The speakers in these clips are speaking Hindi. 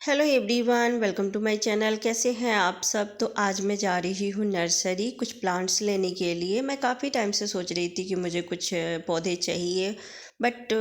Hello everyone, welcome to my channel. कैसे हैं आप सब? तो आज मैं जा रही हूँ नर्सरी कुछ प्लांट्स लेने के लिए। मैं काफ़ी टाइम से सोच रही थी कि मुझे कुछ पौधे चाहिए, बट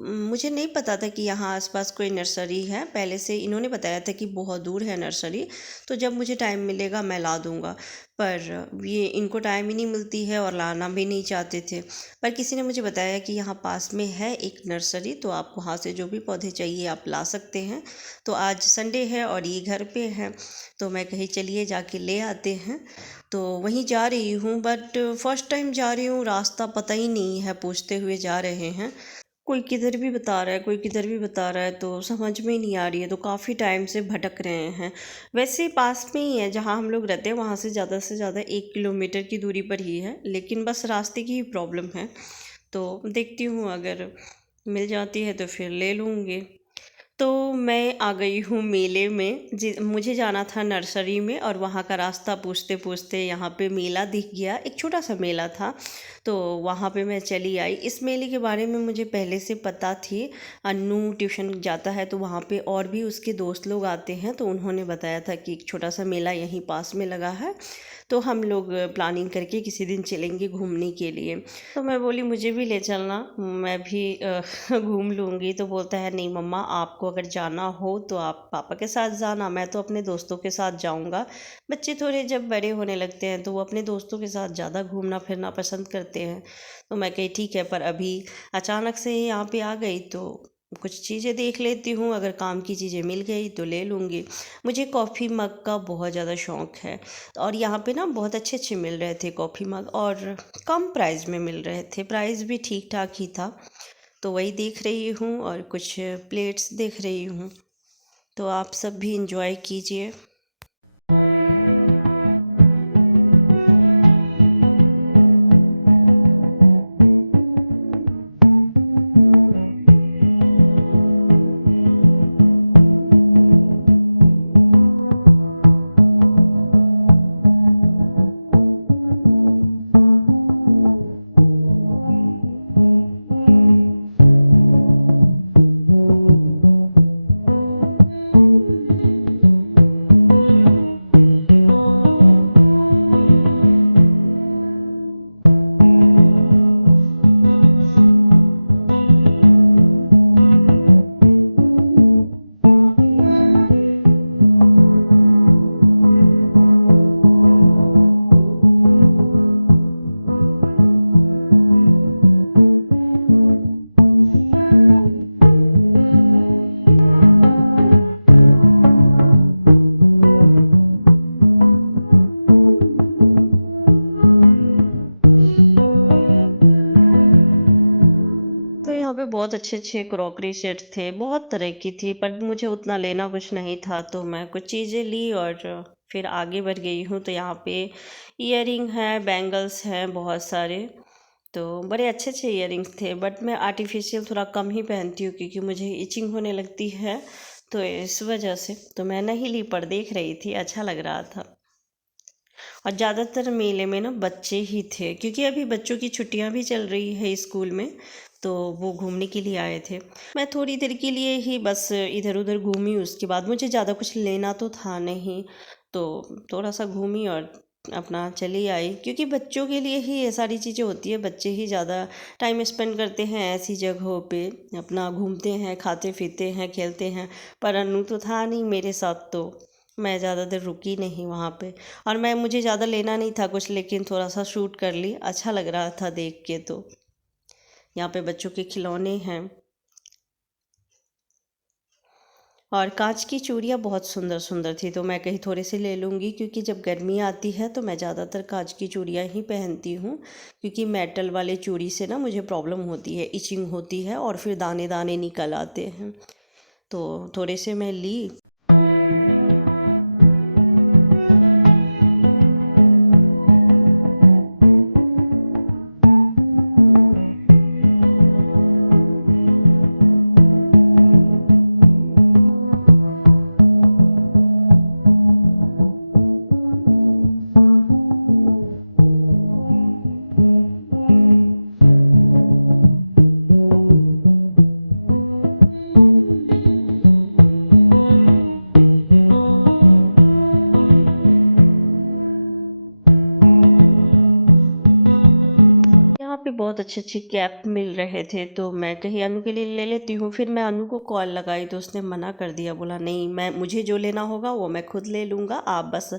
मुझे नहीं पता था कि यहाँ आसपास कोई नर्सरी है। पहले से इन्होंने बताया था कि बहुत दूर है नर्सरी, तो जब मुझे टाइम मिलेगा मैं ला दूँगा। पर ये इनको टाइम ही नहीं मिलती है और लाना भी नहीं चाहते थे। पर किसी ने मुझे बताया कि यहाँ पास में है एक नर्सरी, तो आप वहाँ से जो भी पौधे चाहिए आप ला सकते हैं। तो आज संडे है और ये घर पे हैं, तो मैं कही चलिए जाके ले आते हैं। तो वहीं जा रही हूँ, बट फर्स्ट टाइम जा रही हूँ, रास्ता पता ही नहीं है, पूछते हुए जा रहे हैं। कोई किधर भी बता रहा है, कोई किधर भी बता रहा है, तो समझ में ही नहीं आ रही है। तो काफ़ी टाइम से भटक रहे हैं। वैसे पास में ही है जहाँ हम लोग रहते हैं, वहाँ से ज़्यादा 1 किलोमीटर की दूरी पर ही है, लेकिन बस रास्ते की ही प्रॉब्लम है। तो देखती हूँ, अगर मिल जाती है तो फिर ले लूँगी। तो मैं आ गई हूँ मेले में। जी, मुझे जाना था नर्सरी में, और वहाँ का रास्ता पूछते पूछते यहाँ पे मेला दिख गया। एक छोटा सा मेला था, तो वहाँ पे मैं चली आई। इस मेले के बारे में मुझे पहले से पता थी। अन्नू ट्यूशन जाता है, तो वहाँ पे और भी उसके दोस्त लोग आते हैं, तो उन्होंने बताया था कि एक छोटा सा मेला यहीं पास में लगा है, तो हम लोग प्लानिंग करके किसी दिन चलेंगे घूमने के लिए। तो मैं बोली मुझे भी ले चलना, मैं भी घूम लूँगी। तो बोलता है नहीं मम्मा, आपको अगर जाना हो तो आप पापा के साथ जाना, मैं तो अपने दोस्तों के साथ जाऊँगा। बच्चे थोड़े जब बड़े होने लगते हैं तो वो अपने दोस्तों के साथ ज़्यादा घूमना फिरना पसंद करते हैं। तो मैं कही ठीक है, पर अभी अचानक से यहाँ पे आ गई तो कुछ चीज़ें देख लेती हूँ, अगर काम की चीज़ें मिल गई तो ले लूँगी। मुझे कॉफ़ी मग का बहुत ज़्यादा शौक़ है, और यहाँ पे ना बहुत अच्छे अच्छे मिल रहे थे कॉफ़ी मग, और कम प्राइस में मिल रहे थे। प्राइस भी ठीक ठाक ही था। तो वही देख रही हूँ, और कुछ प्लेट्स देख रही हूँ। तो आप सब भी इंजॉय कीजिए। तो यहाँ पे बहुत अच्छे अच्छे क्रॉकरी सेट थे, बहुत तरह की थी, पर मुझे उतना लेना कुछ नहीं था, तो मैं कुछ चीज़ें ली और फिर आगे बढ़ गई हूँ। तो यहाँ पे ईयरिंग है, बैंगल्स हैं बहुत सारे। तो बड़े अच्छे अच्छे ईयरिंग्स थे, बट मैं आर्टिफिशियल थोड़ा कम ही पहनती हूँ क्योंकि मुझे इचिंग होने लगती है, तो इस वजह से तो मैं नहीं ली, पर देख रही थी, अच्छा लग रहा था। और ज़्यादातर मेले में ना बच्चे ही थे, क्योंकि अभी बच्चों की छुट्टियां भी चल रही है स्कूल में, तो वो घूमने के लिए आए थे। मैं थोड़ी देर के लिए ही बस इधर उधर घूमी, उसके बाद मुझे ज़्यादा कुछ लेना तो था नहीं, तो थोड़ा सा घूमी और अपना चली आई। क्योंकि बच्चों के लिए ही ये सारी चीज़ें होती है, बच्चे ही ज़्यादा टाइम स्पेंड करते हैं ऐसी जगहों पे, अपना घूमते हैं, खाते पीते हैं, खेलते हैं। पर अन्नू तो था नहीं मेरे साथ, तो मैं ज़्यादा देर रुकी नहीं वहाँ पे। और मुझे ज़्यादा लेना नहीं था कुछ, लेकिन थोड़ा सा शूट कर ली, अच्छा लग रहा था देख के। तो यहाँ पे बच्चों के खिलौने हैं, और कांच की चूड़ियाँ बहुत सुंदर सुंदर थी, तो मैं कहीं थोड़े से ले लूँगी, क्योंकि जब गर्मी आती है तो मैं ज़्यादातर कांच की चूड़ियाँ ही पहनती हूँ। क्योंकि मेटल वाले चूड़ी से ना मुझे प्रॉब्लम होती है, इचिंग होती है, और फिर दाने दाने निकल आते हैं। तो थोड़े से मैं ली। पे बहुत अच्छे-अच्छे कैप मिल रहे थे, तो मैं कही अनु के लिए ले लेती हूँ। फिर मैं अनु को कॉल लगाई तो उसने मना कर दिया, बोला नहीं, मैं मुझे जो लेना होगा वो मैं खुद ले लूँगा, आप बस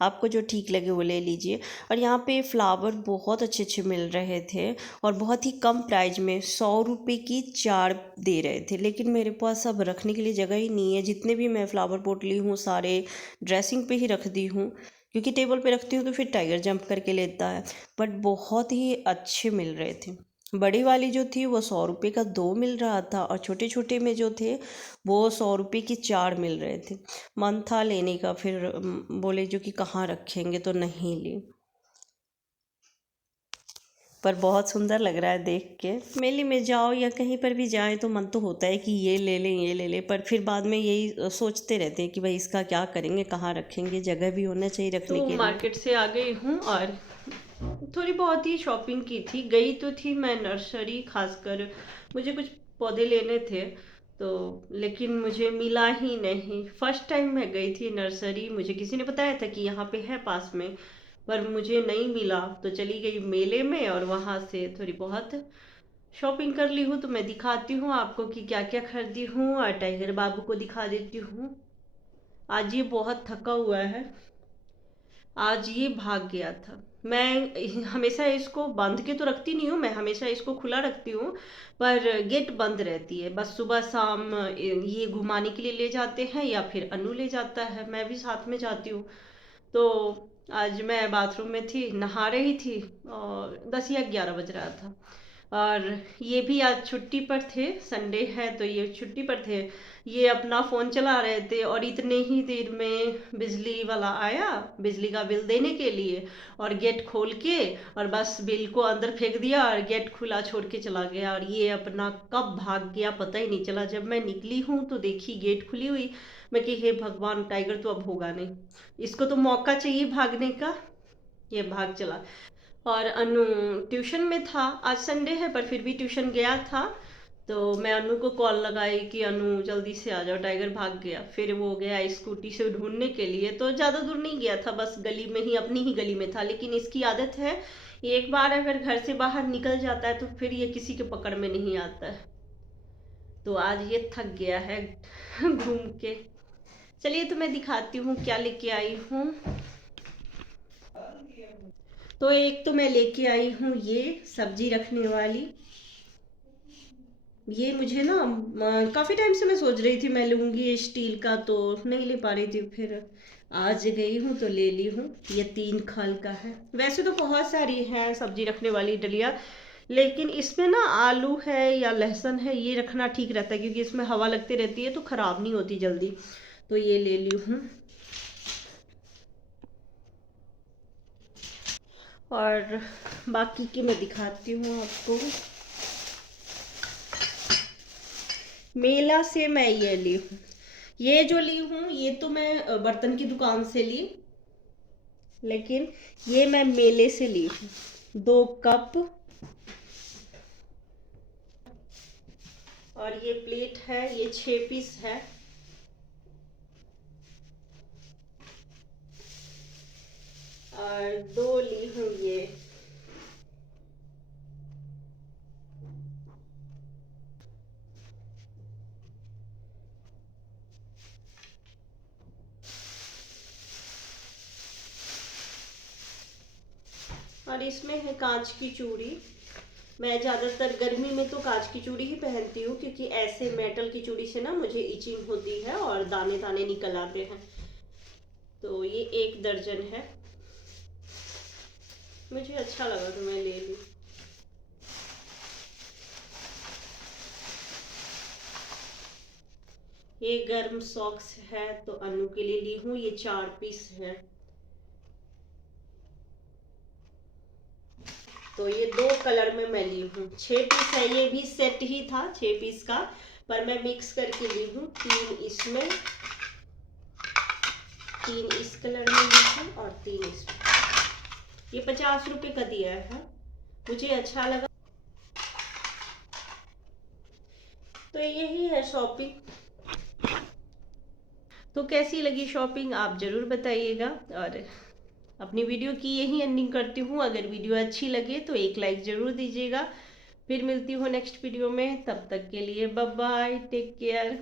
आपको जो ठीक लगे वो ले लीजिए। और यहाँ पे फ्लावर बहुत अच्छे-अच्छे मिल रहे थे और बहुत ही कम प्राइस में 100 रुपये की 4 दे रहे थे। लेकिन मेरे पास अब रखने के लिए जगह ही नहीं है, जितने भी मैं फ्लावर पॉट ली हूँ सारे ड्रेसिंग पे ही रख दी हूँ, क्योंकि टेबल पे रखती हूँ तो फिर टाइगर जंप करके लेता है। बट बहुत ही अच्छे मिल रहे थे। बड़ी वाली जो थी वो 100 रुपये का 2 मिल रहा था और छोटे छोटे में जो थे वो 100 रुपये की 4 मिल रहे थे। मन था लेने का, फिर बोले जो कि कहाँ रखेंगे, तो नहीं ली। पर बहुत सुंदर लग रहा है देख के। मेले में जाओ या कहीं पर भी जाएं तो मन तो होता है कि ये ले लें ये ले लें, पर फिर बाद में यही सोचते रहते हैं कि भाई इसका क्या करेंगे, कहाँ रखेंगे, जगह भी होना चाहिए रखने के लिए। मार्केट से आ गई हूँ और थोड़ी बहुत ही शॉपिंग की थी। गई तो थी मैं नर्सरी, खासकर मुझे कुछ पौधे लेने थे, तो लेकिन मुझे मिला ही नहीं। फर्स्ट टाइम मैं गई थी नर्सरी, मुझे किसी ने बताया था कि यहाँ पे है पास में, पर मुझे नहीं मिला, तो चली गई मेले में और वहाँ से थोड़ी बहुत शॉपिंग कर ली हूँ। तो मैं दिखाती हूँ आपको कि क्या क्या खरीदी हूँ और टाइगर बाबू को दिखा देती हूँ। आज ये बहुत थका हुआ है, आज ये भाग गया था। मैं हमेशा इसको बांध के तो रखती नहीं हूँ, मैं हमेशा इसको खुला रखती हूँ, पर गेट बंद रहती है। बस सुबह शाम ये घुमाने के लिए ले जाते हैं या फिर अनु ले जाता है, मैं भी साथ में जाती हूँ। तो आज मैं बाथरूम में थी, नहा रही थी और 10 या 11 बज रहा था, और ये भी आज छुट्टी पर थे, संडे है तो ये छुट्टी पर थे। ये अपना फ़ोन चला रहे थे और इतने ही देर में बिजली वाला आया बिजली का बिल देने के लिए, और गेट खोल के और बस बिल को अंदर फेंक दिया और गेट खुला छोड़ के चला गया। और ये अपना कब भाग गया पता ही नहीं चला। जब मैं निकली हूँ तो देखी गेट खुली हुई, मैं कि हे भगवान, टाइगर तो अब होगा नहीं, इसको तो मौका चाहिए भागने का। ये भाग चला। और अनु ट्यूशन में था, आज संडे है पर फिर भी ट्यूशन गया था। तो मैं अनु को कॉल लगाई कि अनु जल्दी से आ जाओ, टाइगर भाग गया। फिर वो गया स्कूटी से ढूंढने के लिए, तो ज़्यादा दूर नहीं गया था, बस गली में ही, अपनी ही गली में था। लेकिन इसकी आदत है, एक बार अगर घर से बाहर निकल जाता है तो फिर ये किसी के पकड़ में नहीं आता है। तो आज ये थक गया है घूम के। चलिए तो मैं दिखाती हूँ क्या लेके आई हूँ। तो एक तो मैं लेके आई हूँ ये सब्जी रखने वाली। ये मुझे ना काफ़ी टाइम से मैं सोच रही थी मैं लूँगी ये स्टील का, तो नहीं ले पा रही थी, फिर आज गई हूँ तो ले ली हूँ। ये 3 खल का है। वैसे तो बहुत सारी है सब्जी रखने वाली डलिया, लेकिन इसमें ना आलू है या लहसुन है, ये रखना ठीक रहता है क्योंकि इसमें हवा लगती रहती है तो ख़राब नहीं होती जल्दी। तो ये ले ली हूँ। और बाकी की मैं दिखाती हूँ आपको। मेला से मैं ये ली हूँ, ये जो ली हूँ ये तो मैं बर्तन की दुकान से ली, लेकिन ये मैं मेले से ली हूँ। 2 कप और ये प्लेट है, ये 6 पीस है। और 2 ली हूँ ये। और इसमें है कांच की चूड़ी। मैं ज़्यादातर गर्मी में तो कांच की चूड़ी ही पहनती हूँ, क्योंकि ऐसे मेटल की चूड़ी से ना मुझे इचिंग होती है और दाने दाने निकल आते हैं। तो ये 1 दर्जन है, मुझे अच्छा लगा तो मैं ले ली। ये गर्म सॉक्स है तो अनु के लिए ली हूँ, ये 4 पीस है। तो ये 2 कलर में मैं ली हूँ। 6 पीस है, ये भी सेट ही था 6 पीस का, पर मैं मिक्स करके ली हूँ। 3 इसमें, 3 इस कलर में ली हूँ और 3 इसमें। ये 50 रुपये का दिया है, मुझे अच्छा लगा। तो यही है शॉपिंग। तो कैसी लगी शॉपिंग आप ज़रूर बताइएगा। और अपनी वीडियो की यही एंडिंग करती हूँ। अगर वीडियो अच्छी लगे तो एक लाइक ज़रूर दीजिएगा। फिर मिलती हूँ नेक्स्ट वीडियो में, तब तक के लिए बाय बाय, टेक केयर।